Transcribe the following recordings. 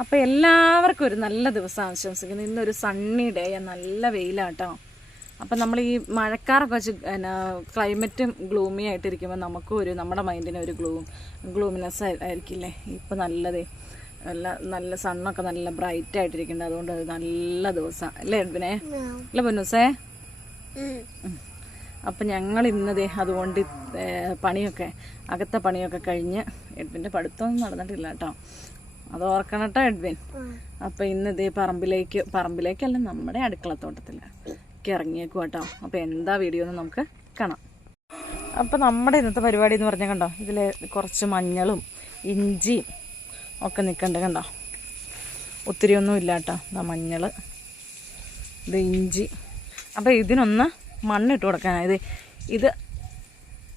അപ്പോൾ എല്ലാവർക്കും ഒരു നല്ല ദിവസം ആശംസിക്കുന്നു. ഇന്നൊരു സണ്ണി ഡേ, നല്ല വെയിലാട്ടോ. അപ്പം നമ്മൾ ഈ മഴക്കാറൊക്കെ വെച്ച് ക്ലൈമറ്റും ഗ്ലൂമി ആയിട്ടിരിക്കുമ്പോൾ നമുക്കും നമ്മുടെ മൈൻഡിന് ഒരു ഗ്ലൂമിനെസ് ആയിരിക്കില്ലേ. ഇപ്പം നല്ല സണ്ണൊക്കെ നല്ല ബ്രൈറ്റ് ആയിട്ടിരിക്കുന്നുണ്ട്. അതുകൊണ്ട് അത് നല്ല ദിവസം അല്ലേ എഡ്വിനെ? അല്ലേ പൊന്നൂസേ? അപ്പം ഞങ്ങൾ ഇന്നതേ അതുകൊണ്ട് അകത്തെ പണിയൊക്കെ കഴിഞ്ഞ്, എഡ്വിൻ്റെ പഠിത്തമൊന്നും നടന്നിട്ടില്ല കേട്ടോ, അത് ഓർക്കണം കേട്ടോ എഡ്വിൻ. അപ്പം ഇന്നതേ പറമ്പിലേക്കല്ല, നമ്മുടെ അടുക്കളത്തോട്ടത്തിൽ ഇറങ്ങിയേക്കും കേട്ടോ. അപ്പോൾ എന്താ വീഡിയോ എന്ന് നമുക്ക് കാണാം. അപ്പോൾ നമ്മുടെ ഇന്നത്തെ പരിപാടി എന്ന് പറഞ്ഞാൽ കണ്ടോ, ഇതിൽ കുറച്ച് മഞ്ഞളും ഇഞ്ചിയും ഒക്കെ നിൽക്കണ്ട് കണ്ടോ. ഒത്തിരി ഒന്നും ഇല്ല കേട്ടോ. ഇതാ മഞ്ഞൾ, ഇത് ഇഞ്ചി. അപ്പോൾ ഇതിനൊന്ന് മണ്ണിട്ട് കൊടുക്കാനായത്. ഇത്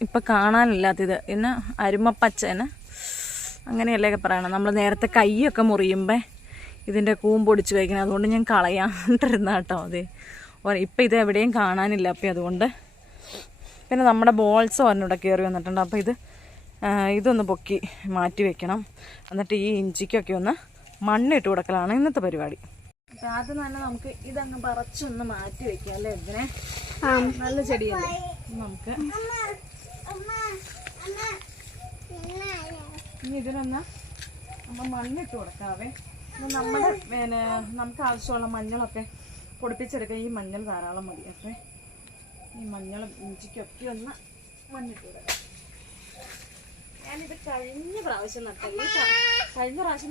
ഇപ്പം കാണാനില്ലാത്തത് പിന്നെ അരുമപ്പച്ച അങ്ങനെയല്ലേ പറയണം. നമ്മൾ നേരത്തെ കൈയൊക്കെ മുറിയുമ്പോൾ ഇതിൻ്റെ കൂമ്പൊടിച്ച് വയ്ക്കണം. അതുകൊണ്ട് ഞാൻ കളയാണ്ടിരുന്ന കേട്ടോ. അതെ, ഇപ്പം ഇത് എവിടെയും കാണാനില്ല. അപ്പം അതുകൊണ്ട് പിന്നെ നമ്മുടെ ബോൾസ് ഒരെണ്ണം കയറി വന്നിട്ടുണ്ട്. അപ്പോൾ ഇതൊന്ന് പൊക്കി മാറ്റി വെക്കണം. എന്നിട്ട് ഈ ഇഞ്ചിക്കൊക്കെ ഒന്ന് മണ്ണിട്ട് കൊടുക്കലാണ് ഇന്നത്തെ പരിപാടി. അപ്പം ആദ്യം തന്നെ നമുക്ക് ഇതങ്ങ് പറിച്ചൊന്ന് മാറ്റി വെക്കാം അല്ലേ ഇതിനെ? നല്ല ചെടിയല്ലേ. നമുക്ക് ഇനി ഇതിനൊന്ന് നമ്മൾ മണ്ണിട്ട് കൊടുക്കാവേ. നമുക്ക് ആവശ്യമുള്ള മഞ്ഞളൊക്കെ പൊടിപ്പിച്ചെടുക്കാം. ഈ മഞ്ഞൾ ധാരാളം മതി. അപ്പം ഈ മഞ്ഞളും ഇഞ്ചിക്കൊക്കെ ഒന്ന് മണ്ണിട്ട് കൊടുക്കാം. ഞാനിത് കഴിഞ്ഞ പ്രാവശ്യം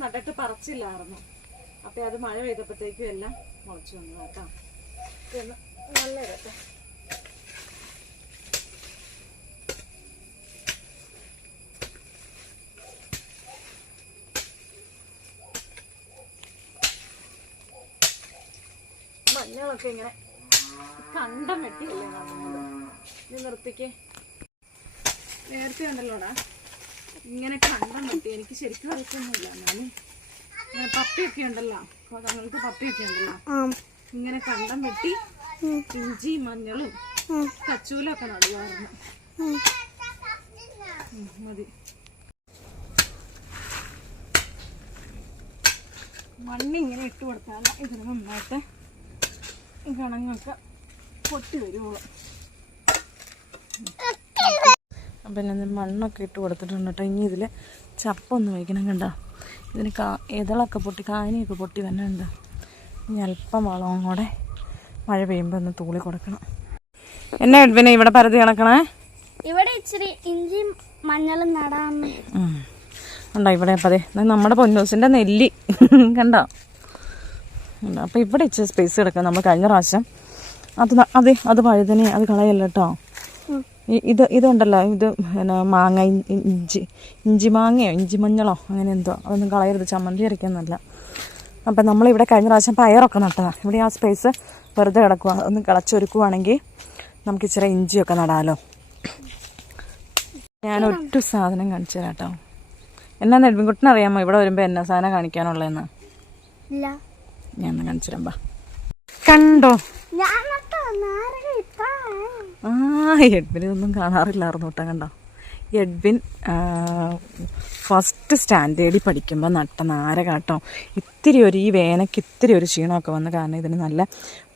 നട്ടിട്ട് പറിച്ചില്ലായിരുന്നു. അപ്പം അത് മഴ പെയ്തപ്പോഴത്തേക്കും എല്ലാം മുളച്ചു വന്നു കേട്ടോ. ഇതൊന്ന് നല്ല ഇരട്ടെ. മഞ്ഞളൊക്കെ ഇങ്ങനെ കണ്ടം വെട്ടിയല്ലേ നടന്നത്. ഇത് നിർത്തിക്കേ. നേരത്തെ ഉണ്ടല്ലോടാ ഇങ്ങനെ കണ്ടം വെട്ടി. എനിക്ക് ശരിക്കും അറിയിക്കൊന്നുമില്ല. എന്നാലും പപ്പിയൊക്കെ ഉണ്ടല്ലോ, തങ്ങൾക്ക് പപ്പിയൊക്കെ ഉണ്ടല്ലോ, ഇങ്ങനെ കണ്ടം വെട്ടി ഇഞ്ചി മഞ്ഞളും കച്ചൂലൊക്കെ നടുവായിരുന്നു. മതി. മണ്ണിങ്ങനെ ഇട്ട് കൊടുത്താൽ ഇതിന് നന്നായിട്ട് ഗണങ്ങളൊക്കെ പൊട്ടി വരുവോളൂ. പിന്നെ മണ്ണൊക്കെ ഇട്ട് കൊടുത്തിട്ടുണ്ട് കേട്ടോ. ഇനി ഇതിൽ ചപ്പൊന്ന് വയ്ക്കണം കണ്ടോ. ഇതിന് ഇതളൊക്കെ പൊട്ടി കാനിയൊക്കെ പൊട്ടി വന്നുണ്ട്. ഇനി അല്പം വളവും കൂടെ മഴ പെയ്യുമ്പോൾ ഒന്ന് തൂളി കൊടുക്കണം. എന്നാ എഡ്വിനെ ഇവിടെ പരതി കിടക്കണേ? ഇവിടെ ഇച്ചിരി ഇഞ്ചി മഞ്ഞളും നടാമേ ഉണ്ടോ ഇവിടെ? അപ്പം അതെ നമ്മുടെ പൊന്നൂസിൻ്റെ നെല്ലി കണ്ടോ. അപ്പം ഇവിടെ ഇച്ചിരി സ്പേസ് കിടക്കാം. നമ്മൾ കഴിഞ്ഞ പ്രാവശ്യം അത് വഴുതനെ അത് കളയല്ല കേട്ടോ. ഇതുണ്ടല്ലോ, ഇത് പിന്നെ മാങ്ങ ഇഞ്ചി മാങ്ങയോ ഇഞ്ചി മഞ്ഞളോ അങ്ങനെ എന്തോ, അതൊന്നും കളയരുത്, ചമ്മന്തി അരയ്ക്കുന്നല്ല. അപ്പം നമ്മളിവിടെ കഴിഞ്ഞ പ്രാവശ്യം പയറൊക്കെ നട്ടതാണ്. ഇവിടെ ആ സ്പേസ് വെറുതെ കിടക്കുക. ഒന്ന് കിളച്ചൊരുക്കുവാണെങ്കിൽ നമുക്ക് ഇച്ചിരി ഇഞ്ചിയൊക്കെ നടാമല്ലോ. ഞാനൊറ്റ സാധനം കാണിച്ചു തരാം കേട്ടോ. എന്നാ നെടുമ്പിൻകുട്ടന് അറിയാമോ ഇവിടെ വരുമ്പോൾ എന്നാ സാധനം കാണിക്കാനുള്ളതെന്ന്? ഞാൻ കാണിച്ചു തരാം. കണ്ടോ? എഡ്വിൻ ഇതൊന്നും കാണാറില്ലായിരുന്നു കേട്ടോ. കണ്ടോ, എഡ്വിൻ ഫസ്റ്റ് സ്റ്റാൻഡേർഡിൽ പഠിക്കുമ്പോൾ നട്ട നാരക കേട്ടോ. ഈ വേനയ്ക്ക് ഇത്തിരി ഒരു ക്ഷീണമൊക്കെ വന്ന്, കാരണം ഇതിന് നല്ല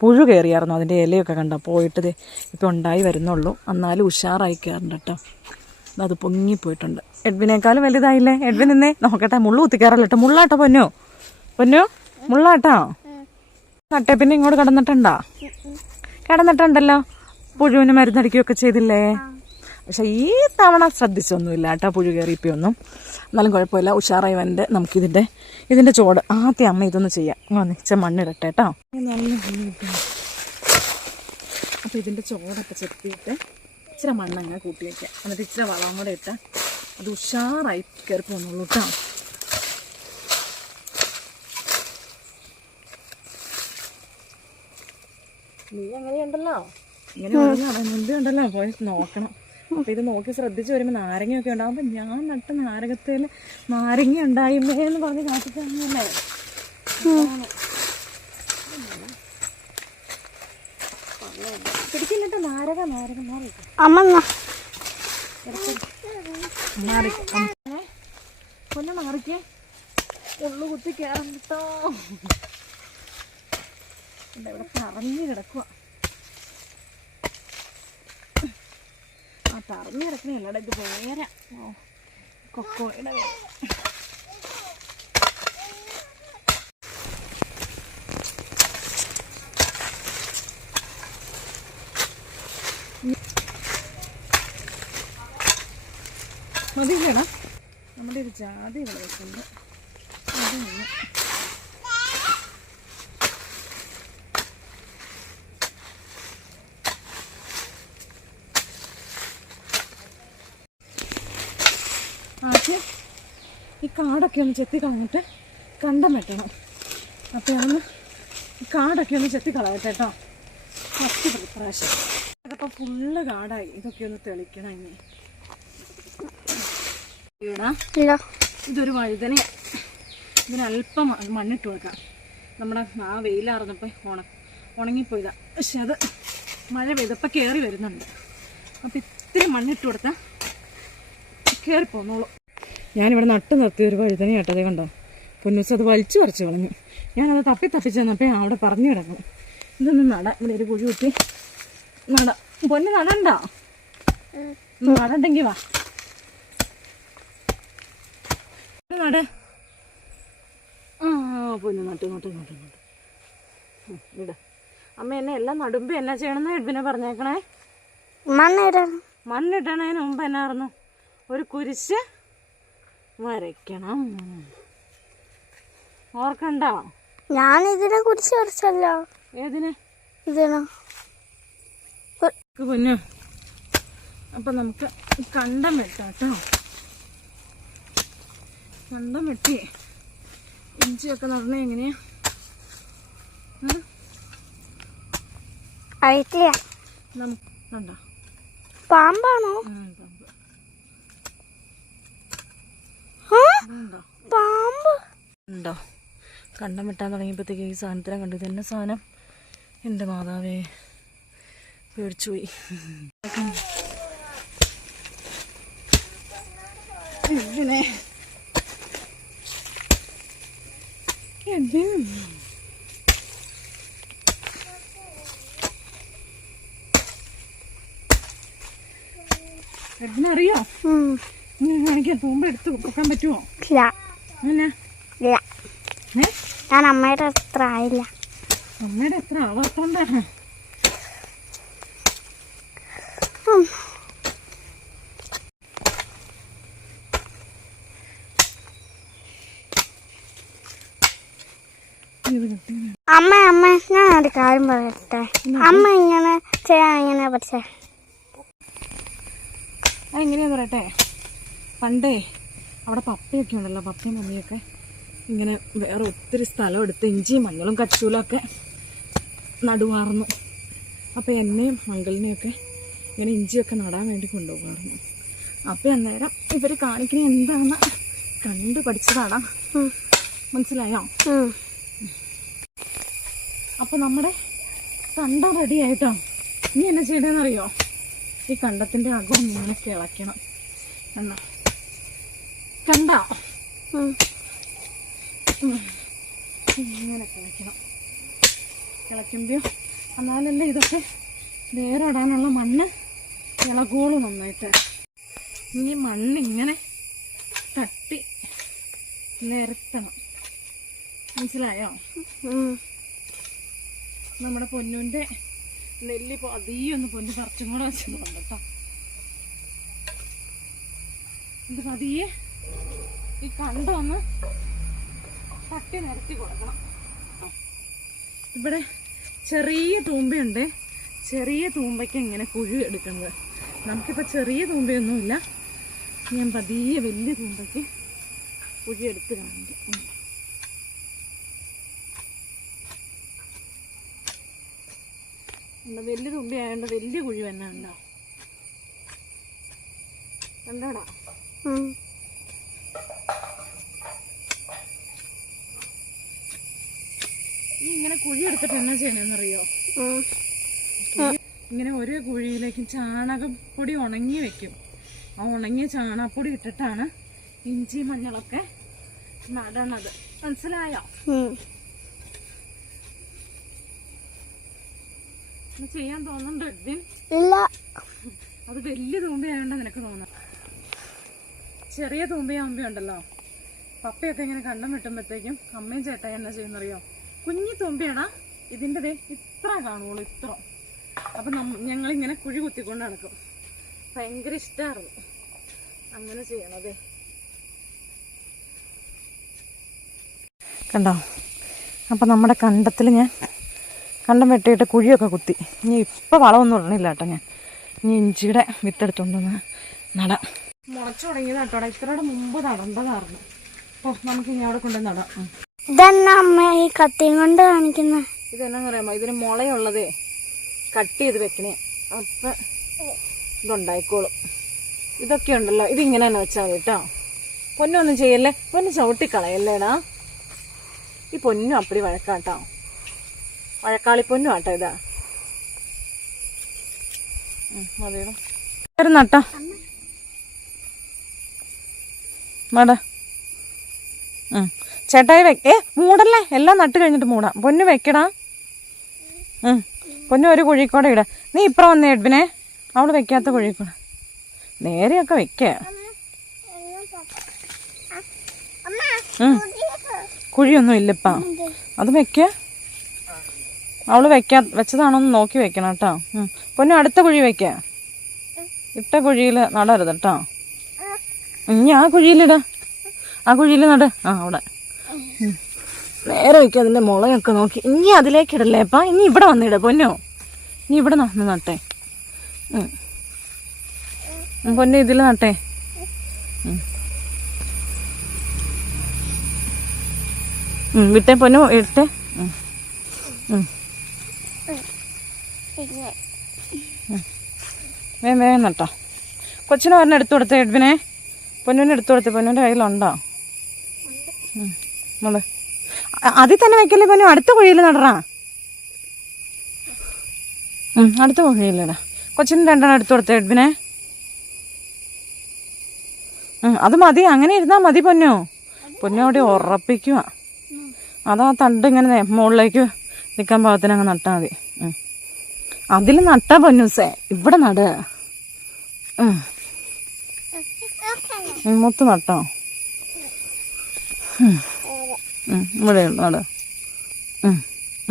പുഴു കയറിയായിരുന്നു. അതിൻ്റെ ഇലയൊക്കെ കണ്ടോ പോയിട്ട് ഇപ്പോൾ ഉണ്ടായി വരുന്നുള്ളൂ. എന്നാലും ഉഷാറായി കയറുന്നുണ്ട് കേട്ടോ. അത് പൊങ്ങിപ്പോയിട്ടുണ്ട്. എഡ്വിനേക്കാളും വലുതായില്ലേ. എഡ്വിൻ നിന്നേ നോക്കട്ടെ. മുള്ളു കുത്തിക്കാറല്ലോ കേട്ടോ. മുള്ളാട്ടോ പൊന്നു മുള്ളാട്ടോ. നട്ടേ പിന്നെ ഇങ്ങോട്ട് കിടന്നിട്ടുണ്ടല്ലോ. പുഴുവിന് മരുന്നടിക്കുകയൊക്കെ ചെയ്തില്ലേ? പക്ഷെ ഈ തവണ ശ്രദ്ധിച്ചൊന്നുമില്ല കേട്ടോ, പുഴു കയറിയിപ്പൊന്നും. എന്നാലും കുഴപ്പമില്ല, ഉഷാറായി വന്നിട്ട് നമുക്കിതിൻ്റെ ചോട് ആദ്യം അമ്മ ഇതൊന്ന് ചെയ്യാം. ഇച്ചിരി മണ്ണിടട്ടെ കേട്ടോ. നല്ല മണ്ണ് കിട്ടും. അപ്പോൾ ഇതിൻ്റെ ചോടൊക്കെ ചെത്തിയിട്ട് ഇച്ചിരി മണ്ണങ്ങ് കൂട്ടി വയ്ക്കാം. എന്നിട്ട് ഇച്ചിരി വളം കൂടെ ഇട്ടാൽ അത് ഉഷാറായി കയറി പോകുന്നുള്ളൂ കേട്ടോ. നീ എങ്ങനെയുണ്ടല്ലോ, ഇങ്ങനെ ഉണ്ടല്ലോ, പോയി നോക്കണം. അപ്പം ഇത് നോക്കി ശ്രദ്ധിച്ച് വരുമ്പോൾ നാരങ്ങയൊക്കെ ഉണ്ടാകും. അപ്പം ഞാൻ നട്ട നാരകത്തിൽ നാരങ്ങ ഉണ്ടായില്ലേ എന്ന് പറഞ്ഞ് കാത്തിട്ടല്ലേ. പിടിക്കില്ലട്ടോ നാരക മാറി. മാറി പൊന്നെ മാറിക്കേ, ഉള്ളു കുത്തി കയറാൻ കേട്ടോ. ഇവിടെ തറഞ്ഞു കിടക്കുക. ആ തറഞ്ഞു കിടക്കണ ഇത് വേറെ കൊക്കോയുടെ വേറെ. മതിയില്ലടാ, നമ്മുടെ ഒരു ജാതി ഇവിടെ വെക്കുന്നത്. അതൊന്ന് ആദ്യം ഈ കാടൊക്കെ ഒന്ന് ചെത്തി കളഞ്ഞിട്ട് കണ്ടം വെട്ടണം. അപ്പോൾ ഒന്ന് ഈ കാടൊക്കെ ഒന്ന് ചെത്തി കളയട്ടെ കേട്ടോ. ഫസ്റ്റ് പ്രാവശ്യം അതപ്പോൾ ഫുള്ള് കാടായി. ഇതൊക്കെ ഒന്ന് തെളിക്കണം. ഇനി ഇതൊരു വഴുതന. ഇതിനല്പം മണ്ണിട്ട് വെക്കാം. നമ്മുടെ ആ വെയിലാർന്നപ്പോൾ ഉണങ്ങിപ്പോയതാ. പക്ഷെ അത് മഴ പെയ്തപ്പോൾ കയറി വരുന്നുണ്ട്. അപ്പം ഇത്തിരി മണ്ണിട്ട് കൊടുത്താൽ കയറിപ്പോന്നോളൂ. ഞാനിവിടെ നട്ട് നിർത്തിയ ഒരു വഴുതന കേട്ടതേ കണ്ടോ. പൊന്നൂസ് അത് വലിച്ചു പറിച്ച് കളഞ്ഞു. ഞാനത് തപ്പിച്ച് തന്നപ്പോൾ അവിടെ പറഞ്ഞു കിടക്കണം. ഇതൊന്നും നടാം. ഇവിടെ ഒരു കുഴി കുത്തി നടാം. പൊന്ന് നടണ്ടോ? നടണ്ടെങ്കിൽ വാ നട്. ആ പൊന്നു നട്ട് ഇട. അമ്മ എന്നെ എല്ലാം നടുമ്പോ എന്നാ ചെയ്യണമെന്ന് എഡ്വിനെ പറഞ്ഞേക്കണേ. മണ്ണിടണതിന് മുമ്പ് എന്നായിരുന്നു ഒരു കുരിശ് വരയ്ക്കണം. ഓർക്കണ്ടോ? ഞാൻ ഇതിനെ കുറിച്ച് വരച്ചല്ലോ. ഏതിനെ? ഇതിനോ പൊന്നു. അപ്പൊ നമുക്ക് കണ്ടം വെട്ടാം കേട്ടോ. കണ്ടം വെട്ടി ഇഞ്ചിയൊക്കെ നടണ എങ്ങനെയാ? കണ്ടോ പാമ്പാണോ? പാമ്പ് ഉണ്ടോ? കണ്ടം വെട്ടാൻ തുടങ്ങിയപ്പോഴത്തേക്ക് ഈ സാധനത്തിനെ കണ്ടു. ഇതെന്നെ സാധനം. എൻ്റെ മാതാവേ, പേടിച്ചുപോയി. ഇതിനെ എഡിനറിയോ? കാണിക്കാൻ തൂമ്പ എടുത്ത് വെക്കാൻ പറ്റുമോ? ഞാൻ അമ്മയുടെ അത്ര ആയില്ല. അമ്മയുടെ എത്ര ആവാത്തോണ്ടാണ്. അമ്മ ഞാൻ ഒരു കാര്യം പറയട്ടെ. അമ്മ ഇങ്ങനെ ചെയ്യാൻ എങ്ങനെയാ പഠിച്ചേ? അതെങ്ങനെയാന്ന് പറയട്ടെ. പണ്ടേ അവിടെ പപ്പയൊക്കെ ഉണ്ടല്ലോ, പപ്പയും മമ്മിയൊക്കെ ഇങ്ങനെ വേറെ ഒത്തിരി സ്ഥലം എടുത്ത് ഇഞ്ചിയും മഞ്ഞളും കച്ചൂലൊക്കെ നടുവാർന്നു. അപ്പോൾ എന്നെയും മംഗളിനെയൊക്കെ ഇങ്ങനെ ഇഞ്ചിയൊക്കെ നടാൻ വേണ്ടി കൊണ്ടുപോകാറുണ്ട്. അപ്പോൾ അന്നേരം ഇവർ കാണിക്കുന്നത് എന്താണെന്ന് കണ്ടു പഠിച്ചതാടാ. മനസ്സിലായോ? അപ്പോൾ നമ്മുടെ കണ്ടം റെഡി ആയിട്ടോ. ഇനി എന്നാ ചെയ്യണമെന്നറിയോ? ഈ കണ്ടത്തിൻ്റെ അകം ഇങ്ങനെ കിളയ്ക്കണം. എന്നാ കണ്ടോ? ഇങ്ങനെ കിളയ്ക്കണം. കിളയ്ക്കുമ്പോൾ എന്നാലല്ലേ ഇതൊക്കെ വേറെ ഇടാനുള്ള മണ്ണ് ഇളകോളൂ നന്നായിട്ട്. ഈ മണ്ണിങ്ങനെ തട്ടി നിരത്തണം. മനസ്സിലായോ? നമ്മുടെ പൊന്നൂൻ്റെ നെല്ല് പതിയൊന്ന് പൊന്ന് കുറച്ചും കൂടെ വെച്ചിട്ടുണ്ട് കേട്ടോ. ഇത് പതിയെ ഈ കണ്ടൊന്ന് തട്ടി നിരത്തി കൊടുക്കണം. ഇവിടെ ചെറിയ തൂമ്പയുണ്ട്. ചെറിയ തൂമ്പയ്ക്ക് ഇങ്ങനെ കുഴി എടുക്കുന്നത്. നമുക്കിപ്പോൾ ചെറിയ തൂമ്പയൊന്നുമില്ല. ഞാൻ പതിയെ വലിയ തൂമ്പയ്ക്ക് കുഴി എടുത്ത് കാണിക്കാം. വലിയ തുമ്പി ആയതുകൊണ്ട് വലിയ കുഴി തന്നെ ഉണ്ടോ? കണ്ടോടാ? ഈ ഇങ്ങനെ കുഴി എടുത്തിട്ട് എന്നാ ചെയ്യണമെന്നറിയോ? ഇങ്ങനെ ഓരോ കുഴിയിലേക്കും ചാണകപ്പൊടി ഉണങ്ങി വെക്കും. ആ ഉണങ്ങിയ ചാണകപ്പൊടി ഇട്ടിട്ടാണ് ഇഞ്ചി മഞ്ഞളൊക്കെ നടണത്. മനസ്സിലായോ? ചെയ്യാൻ തോന്നുന്നുണ്ടോ എഡ്വിൻ? ഇല്ല. അത് വലിയ തൂമ്പയായോണ്ടാ നിനക്ക് തോന്നുന്നു. ചെറിയ തൂമ്പയാകുമ്പോണ്ടല്ലോ പപ്പയൊക്കെ ഇങ്ങനെ കണ്ടം വെട്ടുമ്പോഴത്തേക്കും അമ്മയും ചേട്ടായി എന്നാ ചെയ്യുന്നറിയോ, കുഞ്ഞി തൂമ്പയാടാ ഇതിൻ്റെ ഇത്ര കാണുള്ളൂ, ഇത്ര. അപ്പൊ ഞങ്ങളിങ്ങനെ കുഴി കുത്തിക്കൊണ്ട് നടക്കും. ഭയങ്കര ഇഷ്ടമായിരുന്നു അങ്ങനെ ചെയ്യണതേ. കണ്ടോ? അപ്പം നമ്മുടെ കണ്ടത്തിൽ ഞാൻ കണ്ടം വെട്ടിയിട്ട് കുഴിയൊക്കെ കുത്തി. ഇനി ഇപ്പം വളമൊന്നും ഇടണില്ല കേട്ടോ. ഞാൻ ഇനി ഇഞ്ചിയുടെ വിത്തെടുത്തോണ്ടൊന്ന് നടാം. മുളച്ചു തുടങ്ങിയതാട്ടോടെ. ഇത്രയുടെ മുമ്പ് നടേണ്ടതായിരുന്നു. ഓ, നമുക്ക് ഇനി അവിടെ കൊണ്ടുവന്ന് നടാം. ഇതെന്നാ അമ്മ ഈ കത്തിയും കൊണ്ട് കാണിക്കുന്ന? ഇതെന്നാന്ന് പറയാമോ, ഇതിന് മുളയുള്ളതേ കട്ട് ചെയ്ത് വെക്കണേ. അപ്പം ഇതുണ്ടായിക്കോളും. ഇതൊക്കെ ഉണ്ടല്ലോ, ഇതിങ്ങനെ തന്നെ വെച്ചാൽ മതി കേട്ടോ. പൊന്നൊന്നും ചെയ്യല്ലേ, പൊന്ന് ചവിട്ടിക്കളയല്ലേടാ. ഈ പൊന്നും അപ്പടി വഴക്കാട്ടോ, വഴക്കാളി പൊന്നും ആട്ടോ ഇതാ. മതിയോ നട്ടാ മട. ചേട്ടായി മൂടല്ലേ, എല്ലാം നട്ട് കഴിഞ്ഞിട്ട് മൂടാം. പൊന്നു വെക്കടാ. പൊന്നു ഒരു കുഴിക്കോടെ ഇട. നീ ഇപ്പറ വന്നേ എഡ്വിനെ, അവള് വെക്കാത്ത കുഴിക്കൂടെ നേരെയൊക്കെ വെക്ക. കുഴിയൊന്നും ഇല്ലപ്പാ, അത് വെക്ക. അവള് വെച്ചതാണോന്ന് നോക്കി വെക്കണം കേട്ടോ. പൊന്നു അടുത്ത കുഴി വെക്ക. ഇട്ട കുഴിയിൽ നടരുത് കേട്ടോ. ഇനി ആ കുഴിയിലിട, ആ കുഴിയിൽ നട്. അവിടെ നേരെ വെക്കുക. അതിന്റെ മുളയൊക്കെ നോക്കി. ഇനി അതിലേക്ക് ഇടല്ലേപ്പാ, ഇനി ഇവിടെ വന്നിട പൊന്നോ. ഇനി ഇവിടെ നട്ടെ. പൊന്നു ഇതിൽ നട്ടെ. വിട്ടേ പൊന്നു, ഇട്ടേ. വേഗം നട്ടോ. കൊച്ചിനെ പറഞ്ഞ എടുത്തു കൊടുത്തേ എഡ്വിനെ. പൊന്നുവിനെ എടുത്തു കൊടുത്തേ. പൊന്നുവിൻ്റെ കയ്യിലുണ്ടോ? അതിൽ തന്നെ വെക്കല്ലേ പൊന്നു, അടുത്ത കുഴിയിൽ നടറാ. അടുത്ത കുഴിയിലിടാ. കൊച്ചിന് രണ്ടെണ്ണം എടുത്തു കൊടുത്തേ എഡ്വിനെ. അത് മതി, അങ്ങനെ ഇരുന്നാ മതി പൊന്നു. പൊന്നു അവിടെ ഉറപ്പിക്കുക. അതാ തണ്ട് ഇങ്ങനെ മുകളിലേക്ക് നിൽക്കാൻ പാകത്തിന് അങ്ങ് നട്ടാൽ മതി. അതിൽ നട്ടാ പൊന്നൂസേ, ഇവിടെ നട്. മൊത്തം നട്ടോ. ഇവിടെ നട്.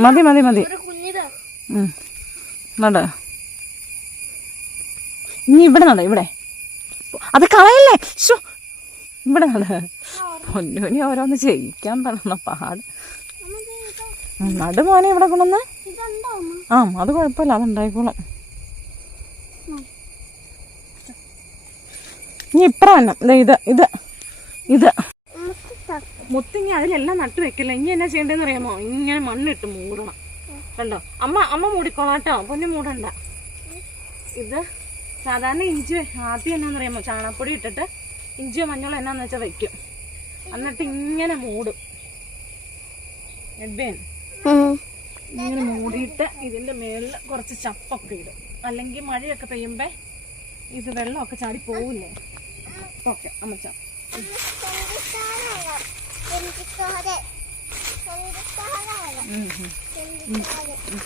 മതി മതി മതി നട്. ഇനി ഇവിടെ നട്. ഇവിടെ അത് കളയല്ലേ. ഇവിടെ നട്. പൊന്നൂനി ഓരോന്ന് ചെയ്യിക്കാൻ പറഞ്ഞ പാട്. നട് മോനെ ഇവിടെ കൊണ്ടുവന്ന്. അത് കുഴപ്പമില്ല, അതുണ്ടായിക്കോളും. ഇനി ഇപ്പറ തന്നെ ഇത് ഇത് ഇത് മുത്തിങ്ങി അതിലെല്ലാം നട്ടു വെക്കില്ല. ഇനി എന്നാ ചെയ്യേണ്ടതെന്ന് അറിയാമോ, ഇങ്ങനെ മണ്ണിട്ട് മൂടണം. കണ്ടോ? അമ്മ മൂടിക്കോളാം കേട്ടോ, പൊന്നു മൂടണ്ട. ഇത് സാധാരണ ഇഞ്ചി ആദ്യം എന്നാന്നറിയാമോ, ചാണകപ്പൊടി ഇട്ടിട്ട് ഇഞ്ചിയോ മഞ്ഞളോ എന്നാന്ന് വെച്ചാൽ വെക്കും. എന്നിട്ട് ഇങ്ങനെ മൂടും എഡ്വിൻ. ഇങ്ങനെ മൂടിയിട്ട് ഇതിന്റെ മേളിൽ കുറച്ച് ചപ്പൊക്കെ ഇടും. അല്ലെങ്കിൽ മഴയൊക്കെ പെയ്യുമ്പോ ഇത് വെള്ളമൊക്കെ ചാടി പോവില്ലേ. ഓക്കെ അമ്മച്ച.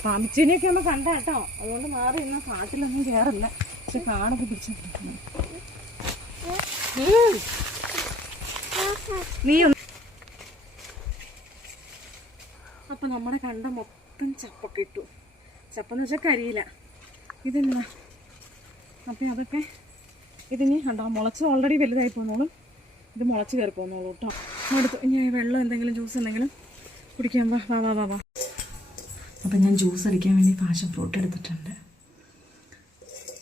പാമ്പിച്ചേനെയൊക്കെ നമ്മൾ കണ്ട കേട്ടോ, അതുകൊണ്ട് മാറി ഇന്ന കാട്ടിലൊന്നും കയറില്ല. പക്ഷെ കാടൊക്കെ പിടിച്ചു. നീ അപ്പൊ നമ്മുടെ കണ്ട മൊത്തം ചപ്പൊക്കെ ഇട്ടു. ചപ്പെന്ന് വെച്ചാൽ കരിയില. ഇതെന്നാ അപ്പം അതൊക്കെ ഇതിനി കണ്ടോ മുളച്ച് ഓൾറെഡി വലുതായി പോന്നോളും. ഇത് മുളച്ച് കയറി പോന്നോളൂ കേട്ടോ. അടുത്ത് ഇനി വെള്ളം എന്തെങ്കിലും ജ്യൂസ് എന്തെങ്കിലും കുടിക്കാൻ വാ. അപ്പം ഞാൻ ജ്യൂസ് അടിക്കാൻ വേണ്ടി പാഷൻ ഫ്രൂട്ട് എടുത്തിട്ടുണ്ട്.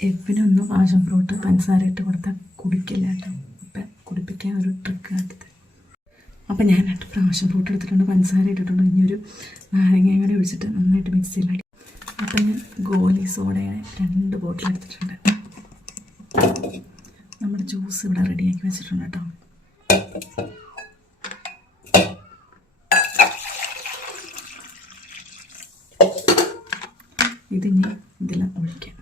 എപ്പിനൊന്നും പാഷൻ ഫ്രൂട്ട് പഞ്ചസാര ഇട്ട് കൊടുത്താൽ കുടിക്കില്ല കേട്ടോ. അപ്പം കുടിപ്പിക്കാൻ ഒരു ട്രിക്ക് എടുത്ത്. അപ്പം ഞാൻ 2 പാഷൻ ഫ്രൂട്ട് എടുത്തിട്ടുണ്ട്, പഞ്ചസാര ഇട്ടിട്ടുണ്ട്. ഇനി ഒരു നാരങ്ങയും കൂടെ ഒഴിച്ചിട്ട് നന്നായിട്ട് മിക്സിയിലടി. അപ്പം ഞാൻ ഗോലി സോഡയുടെ 2 ബോട്ടിൽ എടുത്തിട്ടുണ്ട്. നമ്മുടെ ജ്യൂസ് ഇവിടെ റെഡിയാക്കി വെച്ചിട്ടുണ്ട് കേട്ടോ. ഇതിന് ഇതിൽ ഒഴിക്കാം.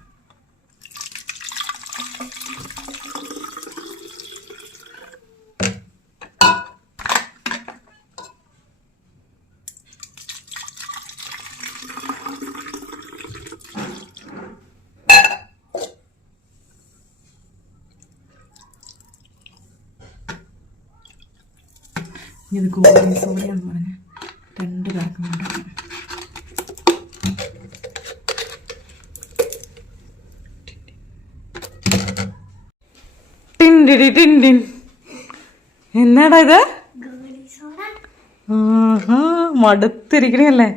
ഇത് ഗോലി സോഡയാന്ന് പറഞ്ഞ് 2 പേർക്കും ഉണ്ടാക്കണം. എന്നാടാ ഇത്? മടുത്തിരിക്കണല്ലേ,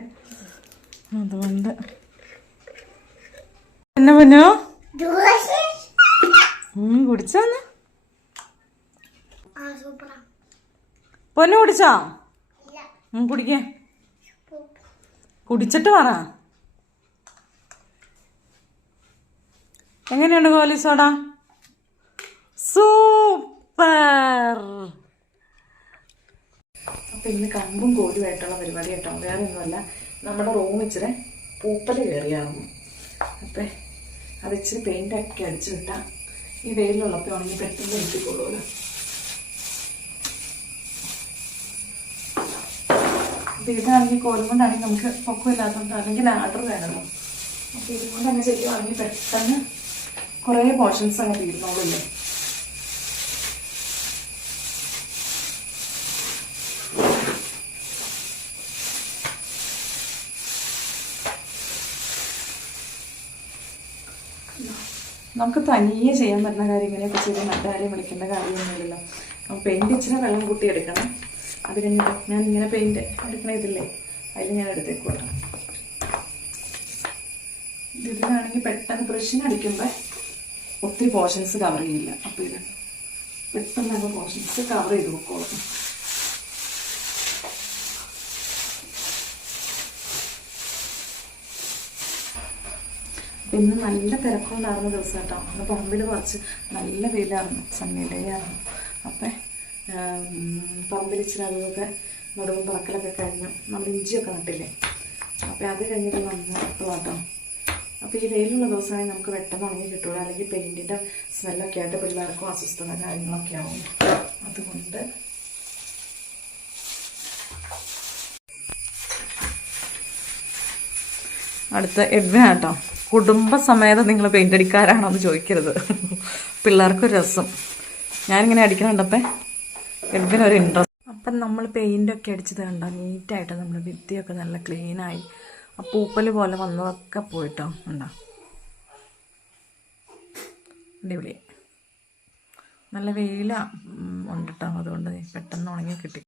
അതുകൊണ്ട് എന്നെ പൊന്നോ കുടിച്ചോന്ന് പൊന്നു കുടിച്ചോ? കുടിക്കേ, കുടിച്ചിട്ട് പറ എങ്ങനെയുണ്ട് ഗോലി സോഡ? സൂപ്പർ. അപ്പൊ ഇന്ന് കമ്പും കോലുമായിട്ടുള്ള പരിപാടി കേട്ടോ, വേറെ ഒന്നുമല്ല. നമ്മുടെ റൂം ഇച്ചിരി പൂപ്പല് കയറിയായിരുന്നു. അപ്പം അത് ഇച്ചിരി പെയിൻ്റൊക്കെ അടിച്ചു വിട്ടാൽ ഈ വെയിലുള്ളപ്പോൾ ഉണങ്ങി പെട്ടെന്ന് കിട്ടിക്കൊള്ളുമല്ലോ. അപ്പം ഇതാണെങ്കിൽ കോലും കൊണ്ടാണെങ്കിൽ നമുക്ക് പൊക്കമില്ലാത്തതുകൊണ്ട് അല്ലെങ്കിൽ ആർഡർ വേണമല്ലോ. അപ്പം ഇതുകൊണ്ട് അങ്ങ് ചെയ്യുവാണെങ്കിൽ പെട്ടെന്ന് കുറേ പോർഷൻസ് അങ്ങ് തീർന്നോളൂല്ലേ. നമുക്ക് തനിയെ ചെയ്യാൻ പറ്റുന്ന കാര്യം ഇങ്ങനെയൊക്കെ ചെയ്ത് മറ്റാരെയും വിളിക്കേണ്ട കാര്യമൊന്നുമില്ലല്ലോ. അപ്പം പെയിൻറ്റ് ഇച്ചിരി വെള്ളം കൂട്ടി എടുക്കണം. അത് കഴിഞ്ഞിട്ട് ഞാൻ ഇങ്ങനെ പെയിൻറ്റ് എടുക്കണ ഇതില്ലേ, അതിൽ ഞാൻ എടുത്തേക്കോട്ടെ. ഇതിലാണെങ്കിൽ പെട്ടെന്ന് ബ്രഷിനടിക്കുമ്പോൾ ഒത്തിരി പോർഷൻസ് കവർ ചെയ്യില്ല. അപ്പോൾ ഇത് പെട്ടെന്ന് അങ്ങ് പോർഷൻസ് കവർ ചെയ്ത് വെക്കോളും. ഇന്ന് നല്ല തിരക്കുണ്ടായിരുന്ന ദിവസം കേട്ടോ. അന്ന് പറമ്പിൽ കുറച്ച് നല്ല വെയിലായിരുന്നു, സണ്ണി ഡേ ആയിരുന്നു. അപ്പം പറമ്പിൽ ഇച്ചിരി അതൊക്കെ നടുവും പറക്കലൊക്കെ കഴിഞ്ഞു. നമ്മൾ ഇഞ്ചിയൊക്കെ നട്ടില്ലേ, അപ്പം അത് കഴിഞ്ഞിട്ട് നട്ടു കേട്ടോ. അപ്പോൾ ഈ വെയിലുള്ള ദിവസമാണെങ്കിൽ നമുക്ക് പെട്ടെന്ന് ഉണങ്ങി കിട്ടുള്ളൂ, അല്ലെങ്കിൽ പെയിൻറ്റിൻ്റെ സ്മെല്ലൊക്കെ ആയിട്ട് പിള്ളേർക്കും അസ്വസ്ഥത കാര്യങ്ങളൊക്കെ ആവും. അതുകൊണ്ട് അടുത്ത എഡ്വിൻ കേട്ടോ. കുടുംബസമേതം നിങ്ങൾ പെയിൻ്റ് അടിക്കാരാണോ എന്ന് ചോദിക്കരുത്, പിള്ളേർക്കൊരു രസം. ഞാനിങ്ങനെ അടിക്കണുണ്ടപ്പം എഡ്വിനൊരു ഇൻട്രസ്റ്റ്. അപ്പം നമ്മൾ പെയിൻ്റൊക്കെ അടിച്ചത് കണ്ടോ, നീറ്റായിട്ട് നമ്മൾ ഭിത്തിയൊക്കെ നല്ല ക്ലീനായി. ആ പൂപ്പൽ പോലെ വന്നതൊക്കെ പോയിട്ടോ ഉണ്ടോ, അടിപൊളി. നല്ല വെയിലാണ് ഉണ്ട് കേട്ടോ, അതുകൊണ്ട് പെട്ടെന്ന് ഉണങ്ങി കിട്ടി.